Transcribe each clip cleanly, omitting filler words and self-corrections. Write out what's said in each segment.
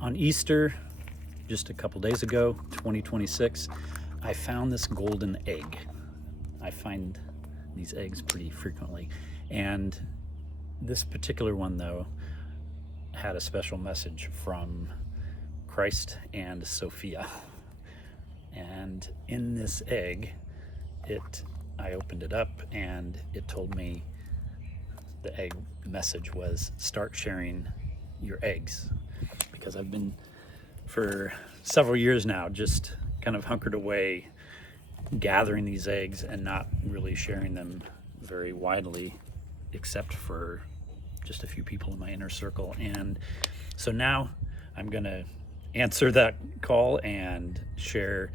On Easter, just a couple days ago, 2026, I found this golden egg. I find these eggs pretty frequently. And this particular one, though, had a special message from Christ and Sophia. And in this egg, I opened it up and it told me the egg message was start sharing your eggs. Because I've been for several years now just kind of hunkered away gathering these eggs and not really sharing them very widely except for just a few people in my inner circle. And so now I'm gonna answer that call and share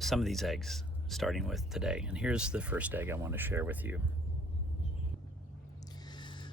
some of these eggs starting with today. And here's the first egg I want to share with you.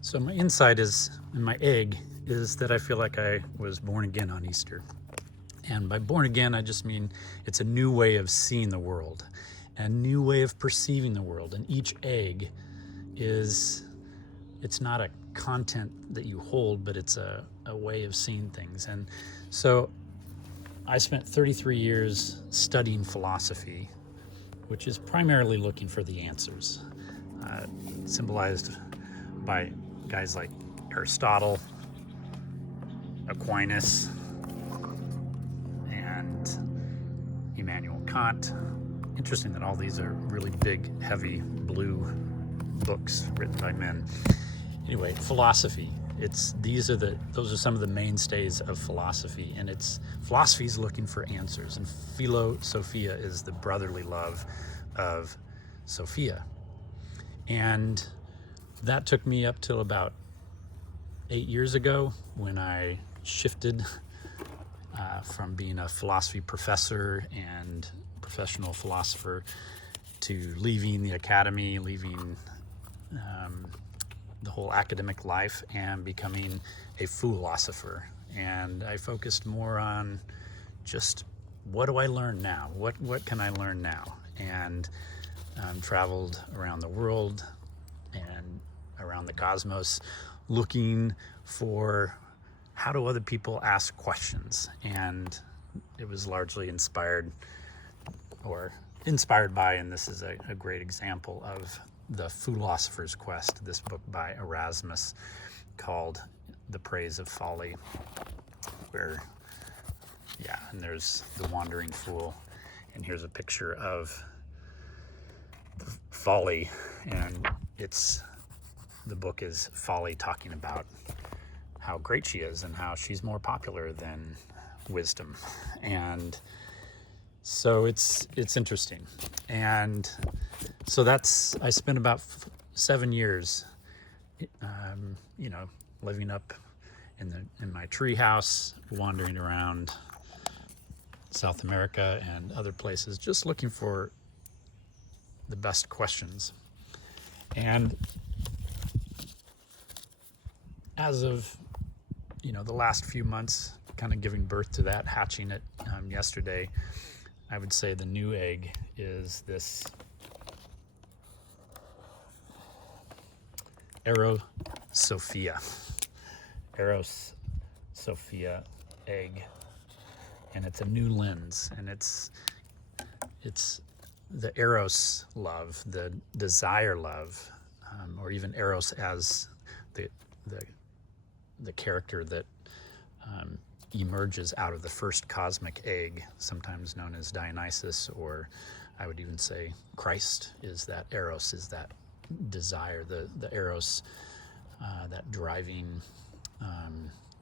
So my insight is, in my egg, is that I feel like I was born again on Easter. And by born again, I just mean it's a new way of seeing the world, a new way of perceiving the world. And each egg it's not a content that you hold, but it's a way of seeing things. And so I spent 33 years studying philosophy, which is primarily looking for the answers, symbolized by guys like Aristotle, Aquinas, and Immanuel Kant. Interesting that all these are really big, heavy, blue books written by men. Anyway, philosophy. Those are some of the mainstays of philosophy, and philosophy is looking for answers. And Philosophia is the brotherly love of Sophia. And that took me up till about 8 years ago when I shifted from being a philosophy professor and professional philosopher to leaving the academy, leaving the whole academic life and becoming a fool-osopher. And I focused more on just what do I learn now? What can I learn now? And traveled around the world and around the cosmos looking for how do other people ask questions. And it was largely inspired by, and this is a great example of the Fool-osopher's Quest, this book by Erasmus called The Praise of Folly, and there's the wandering fool, and here's a picture of the folly, and the book is Folly talking about how great she is and how she's more popular than wisdom. And so it's interesting. And so I spent about 7 years, living up in my tree house, wandering around South America and other places, just looking for the best questions. And as of, the last few months, kind of giving birth to that, hatching it yesterday, I would say the new egg is this EROS-SOPHY egg. And it's a new lens, and it's the Eros love, the desire love, or even Eros as the character that emerges out of the first cosmic egg, sometimes known as Dionysus, or I would even say Christ is that Eros, is that desire, the Eros, that driving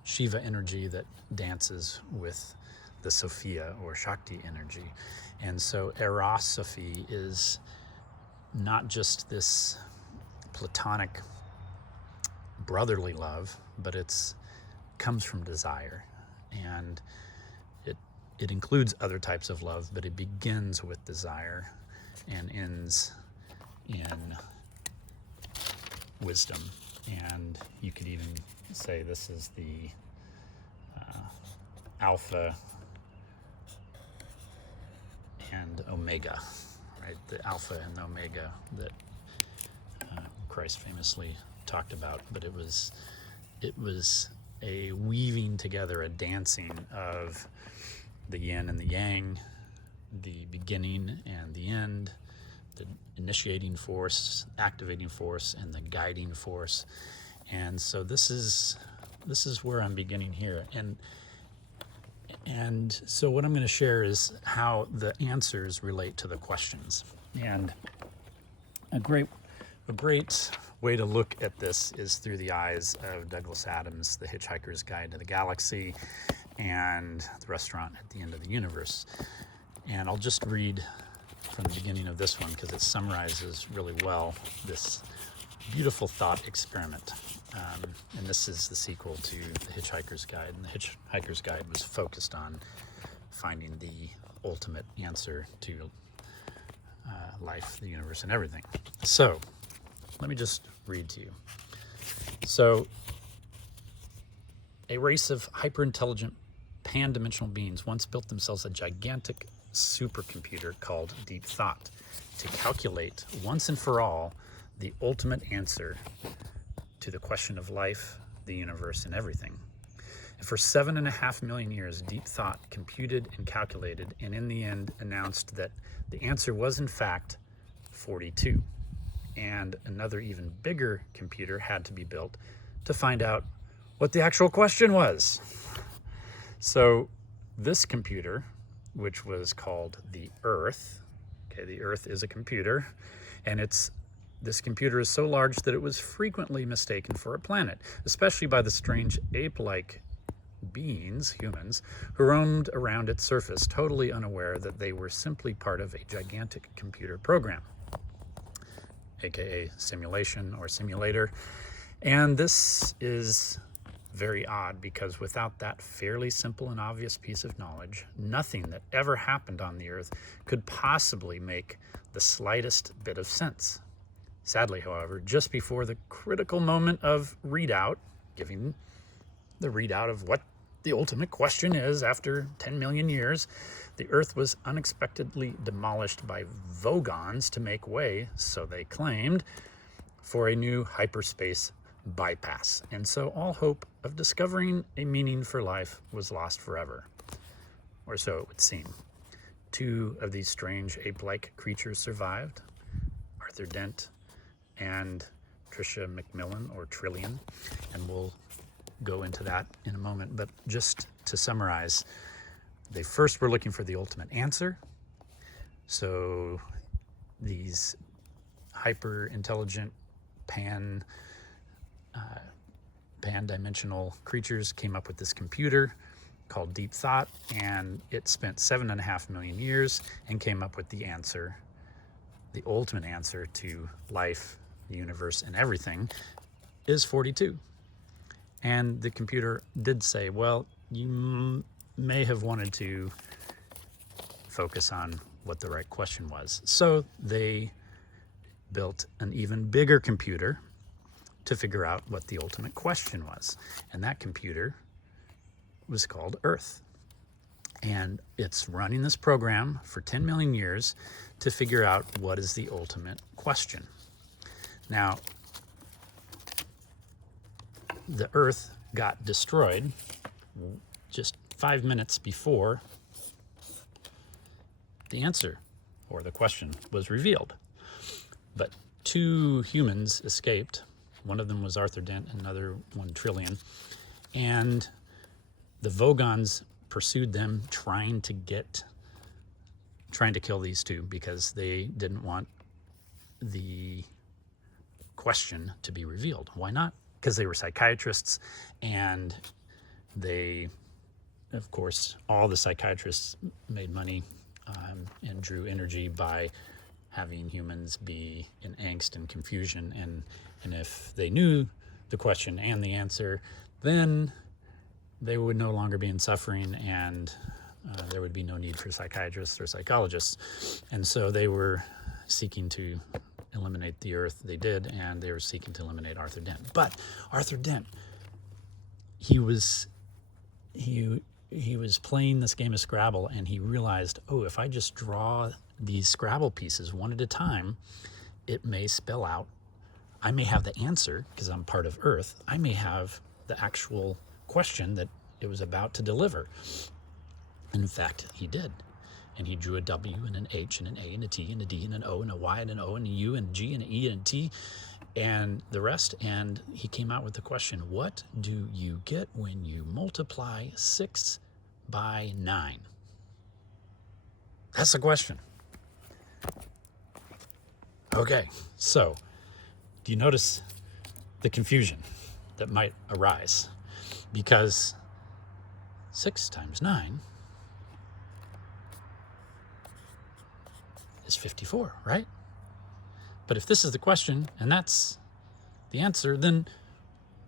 Shiva energy that dances with the Sophia or Shakti energy. And so EROS-SOPHY is not just this platonic brotherly love, but it comes from desire. And it includes other types of love, but it begins with desire and ends in wisdom. And you could even say this is the Alpha and Omega, right? The Alpha and the Omega that Christ famously talked about. But it was a weaving together, a dancing of the yin and the yang, the beginning and the end, the initiating force, activating force, and the guiding force. And so this is where I'm beginning here. And so what I'm going to share is how the answers relate to the questions. And a great way to look at this is through the eyes of Douglas Adams' The Hitchhiker's Guide to the Galaxy and The Restaurant at the End of the Universe. And I'll just read from the beginning of this one because it summarizes really well this beautiful thought experiment. And this is the sequel to The Hitchhiker's Guide. And The Hitchhiker's Guide was focused on finding the ultimate answer to life, the universe, and everything. So let me just read to you. So a race of hyper-intelligent pan-dimensional beings once built themselves a gigantic supercomputer called Deep Thought to calculate once and for all the ultimate answer to the question of life, the universe, and everything. And for 7.5 million years, Deep Thought computed and calculated, and in the end announced that the answer was in fact 42. And another even bigger computer had to be built to find out what the actual question was. So this computer, which was called the Earth, okay, the Earth is a computer, and this computer is so large that it was frequently mistaken for a planet, especially by the strange ape-like beings, humans, who roamed around its surface, totally unaware that they were simply part of a gigantic computer program, aka simulation or simulator. And this is very odd because without that fairly simple and obvious piece of knowledge, nothing that ever happened on the Earth could possibly make the slightest bit of sense. Sadly, however, just before the critical moment of readout, giving the readout of what the ultimate question is after 10 million years, the Earth was unexpectedly demolished by Vogons to make way, so they claimed, for a new hyperspace bypass. And so all hope of discovering a meaning for life was lost forever, or so it would seem. 2 of these strange ape-like creatures survived, Arthur Dent and Tricia McMillan, or Trillian, and we'll go into that in a moment. But just to summarize, they first were looking for the ultimate answer. So these hyper-intelligent pan-dimensional creatures came up with this computer called Deep Thought, and it spent 7.5 million years and came up with the answer, the ultimate answer to life, the universe, and everything is 42. And the computer did say, well, you may have wanted to focus on what the right question was. So they built an even bigger computer to figure out what the ultimate question was. And that computer was called Earth. And it's running this program for 10 million years to figure out what is the ultimate question. Now, the Earth got destroyed just 5 minutes before the answer or the question was revealed. But 2 humans escaped. One of them was Arthur Dent, another one Trillian. And the Vogons pursued them, trying to kill these 2 because they didn't want the question to be revealed. Why not? Because they were psychiatrists, and they, of course, all the psychiatrists made money and drew energy by having humans be in angst and confusion. And if they knew the question and the answer, then they would no longer be in suffering, and there would be no need for psychiatrists or psychologists. And so they were seeking to eliminate the Earth. They did, and they were seeking to eliminate Arthur Dent. But Arthur Dent, he was playing this game of Scrabble, and he realized, oh, if I just draw these Scrabble pieces one at a time, it may spell out, I may have the answer because I'm part of Earth. I may have the actual question that it was about to deliver. And in fact, he did. And he drew a W and an H and an A and a T and a D and an O and a Y and an O and a U and a G and an E and a T and the rest. And he came out with the question, what do you get when you multiply 6 by 9? That's the question. Okay, so do you notice the confusion that might arise? Because 6 times 9 is 54, right? But if this is the question and that's the answer, then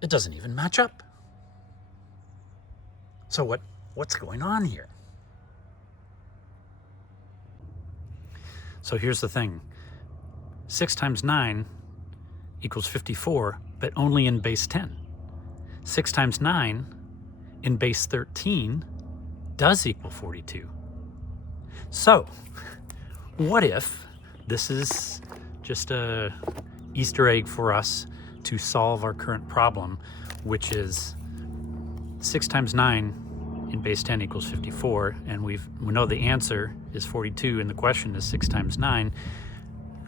it doesn't even match up. So what's going on here? So here's the thing. 6 times 9 equals 54, but only in base 10. 6 times 9 in base 13 does equal 42. So, what if this is just a Easter egg for us to solve our current problem, which is 6 times 9 in base 10 equals 54, and we know the answer is 42, and the question is 6 times 9.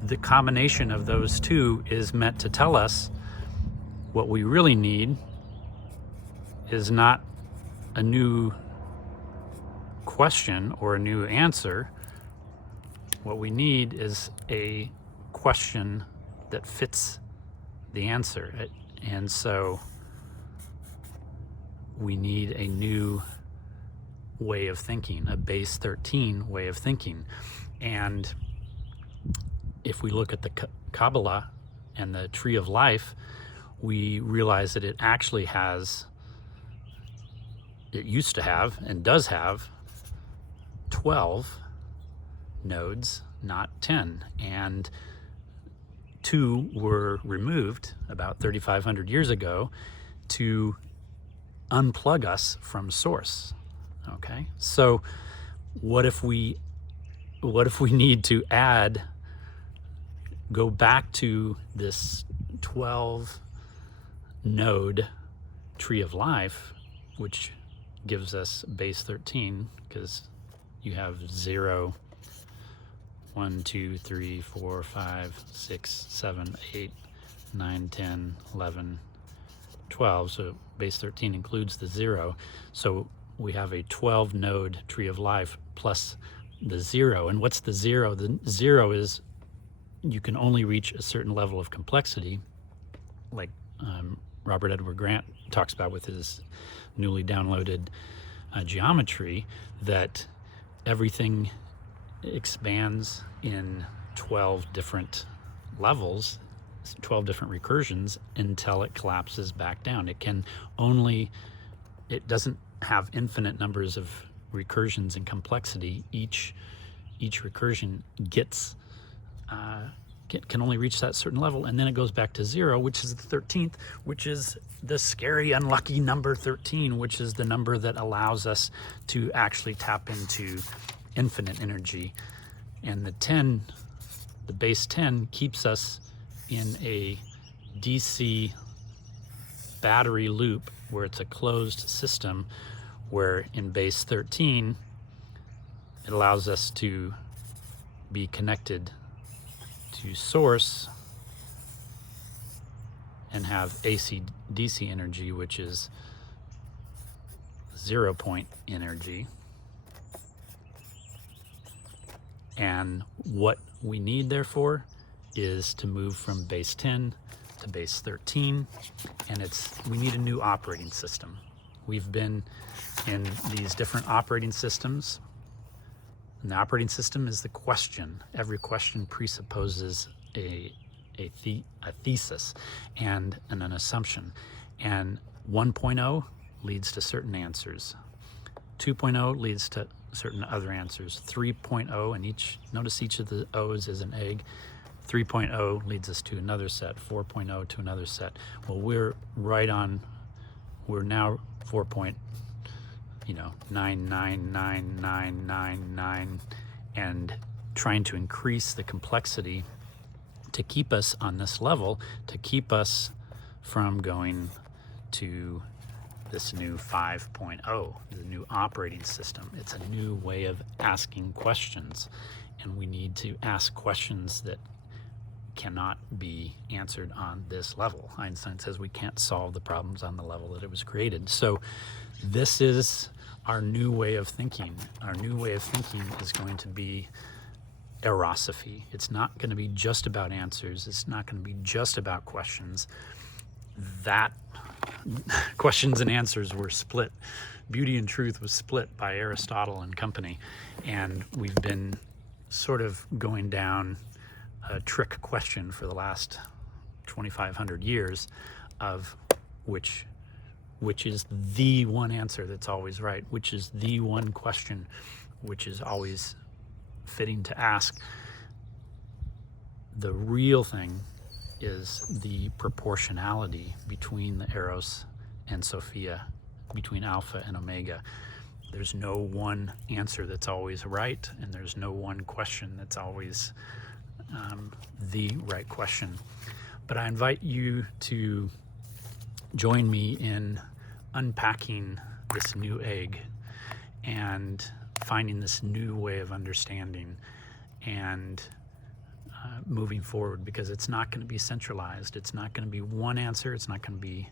The combination of those two is meant to tell us what we really need is not a new question or a new answer. What we need is a question that fits the answer. And so we need a new way of thinking, a base 13 way of thinking. And if we look at the Kabbalah and the tree of life, we realize that it actually has, it used to have and does have 12 nodes, not 10. And 2 were removed about 3,500 years ago to unplug us from source. Okay, so what if we need to go back to this 12 node tree of life, which gives us base 13, because you have 0, 1, 2, 3, 4, 5, 6, 7, 8, 9, 10, 11, 12. So base 13 includes the 0. So we have a 12 node tree of life plus the 0. And what's the 0? The 0 is you can only reach a certain level of complexity, like Robert Edward Grant talks about with his newly downloaded geometry, that everything expands in 12 different levels, 12 different recursions, until it collapses back down. It doesn't have infinite numbers of recursions and complexity. Each recursion can only reach that certain level, and then it goes back to 0, which is the 13th, which is the scary, unlucky number 13, which is the number that allows us to actually tap into infinite energy. And the base 10 keeps us in a DC battery loop where it's a closed system, where in base 13 it allows us to be connected to source and have AC DC energy, which is 0 point energy. And what we need, therefore, is to move from base 10 to base 13, and we need a new operating system. We've been in these different operating systems, and the operating system is the question. Every question presupposes a thesis and an assumption, and 1.0 leads to certain answers. 2.0 leads to certain other answers. 3.0, and notice each of the O's is an egg. 3.0 leads us to another set. 4.0 to another set. Well, we're now 4.9999999, and trying to increase the complexity to keep us on this level, to keep us from going to this new 5.0, the new operating system. It's a new way of asking questions, and we need to ask questions that cannot be answered on this level. Einstein says we can't solve the problems on the level that it was created. So this is our new way of thinking. Our new way of thinking is going to be EROS-SOPHY. It's not going to be just about answers. It's not going to be just about questions. That questions and answers were split. Beauty and truth was split by Aristotle and company. And we've been sort of going down a trick question for the last 2,500 years of which is the one answer that's always right, which is the one question which is always fitting to ask. The real thing is the proportionality between the Eros and Sophia, between Alpha and Omega. There's no one answer that's always right, and there's no one question that's always the right question. But I invite you to join me in unpacking this new egg and finding this new way of understanding and moving forward, because it's not going to be centralized. It's not going to be one answer. It's not going to be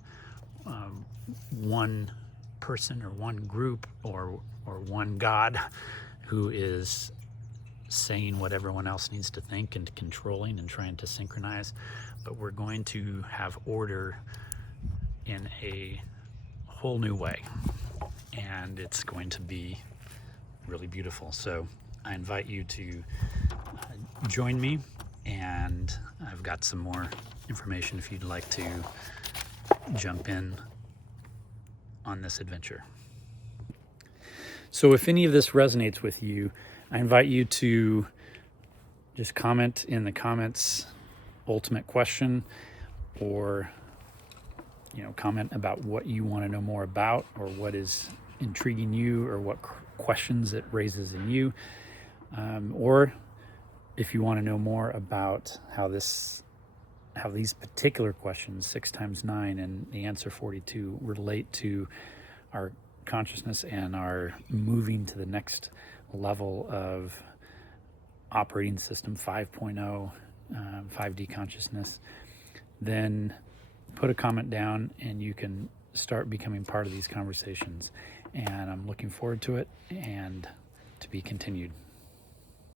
one person or one group or one God who is saying what everyone else needs to think and controlling and trying to synchronize. But we're going to have order in a whole new way, and it's going to be really beautiful. So I invite you to join me, and I've got some more information if you'd like to jump in on this adventure. So if any of this resonates with you, I invite you to just comment in the comments ultimate question, or comment about what you want to know more about, or what is intriguing you, or what questions it raises in you, or if you want to know more about how these particular questions, 6 times 9 and the answer 42, relate to our consciousness and our moving to the next level of operating system 5.0, 5D consciousness, then put a comment down and you can start becoming part of these conversations. And I'm looking forward to it, and to be continued.